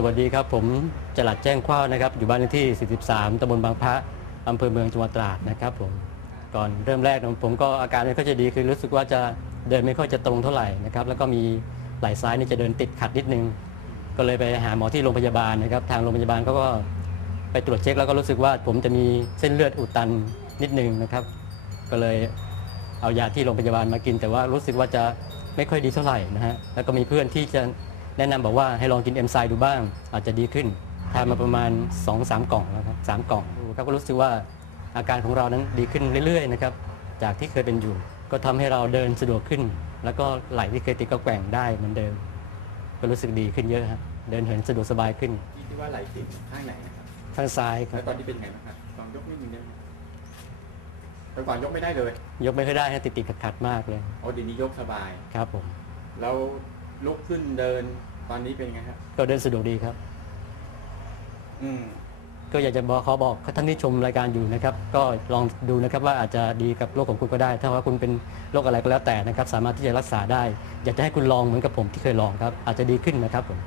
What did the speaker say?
สวัสดีครับ ผมจลัดแจ้งข้าวนะครับ อยู่บ้านเลขที่ 43ตำบลบางพระอำเภอเมืองจังหวัดตราดนะครับผมก่อนเริ่มแรกผมก็อาการไม่ค่อยจะดีคือรู้สึกว่าจะเดินไม่ค่อยจะตรงเท่าไหร่นะครับแล้วก็มีไหล่ซ้ายนี่จะเดินติดขัดนิดนึง ก็เลยไปหาหมอที่โรงพยาบาลนะครับ ทางโรงพยาบาลเขาก็ไปตรวจเช็คแล้วก็รู้สึกว่าผมจะมีเส้นเลือดอุดตันนิดนึงนะครับ ก็เลยเอายาที่โรงพยาบาลมากิน แต่ว่ารู้สึกว่าจะไม่ค่อยดีเท่าไหร่นะฮะแล้วก็มีเพื่อนที่จะ แนะนำบอกว่าให้ลองกินเอนไซม์ดูบ้าง อาจจะดีขึ้นทานมาประมาณ 2-3 กล่องแล้วครับสามกล่องครับก็รู้สึกว่าอาการของเรานั้นดีขึ้นเรื่อยๆนะครับจากที่เคยเป็นอยู่ ก็ทำให้เราเดินสะดวกขึ้น แล้วก็ไหล่ที่เคยติดก็แกว่งได้เหมือนเดิม ก็รู้สึกดีขึ้นเยอะครับเดินเหินสะดวกสบายขึ้นที่ที่ว่าไหลติดข้างไหนนะครับข้างซ้ายครัแล้บวตอนนี้เป็นไงบ้างครับลองยกนิดนึงได้ไหมแต่ก่อนยกไม่ได้เลยยกไม่ค่อยได้ฮะติดติดขัดขัดๆมากเลยโอ้เดี๋ยวนี้ยกสบาย ครับผม แล้ว ลุกขึ้นเดินตอนนี้เป็นไงครับก็เดินสะดวกดีครับ อืมก็อยากจะบอกขอบอกท่านที่ชมรายการอยู่นะครับ ก็ลองดูนะครับว่าอาจจะดีกับโรคของคุณก็ได้ ถ้าว่าคุณเป็นโรคอะไรก็แล้วแต่นะครับ สามารถที่จะรักษาได้ อยากจะให้คุณลองเหมือนกับผมที่เคยลองครับ อาจจะดีขึ้นนะครับผม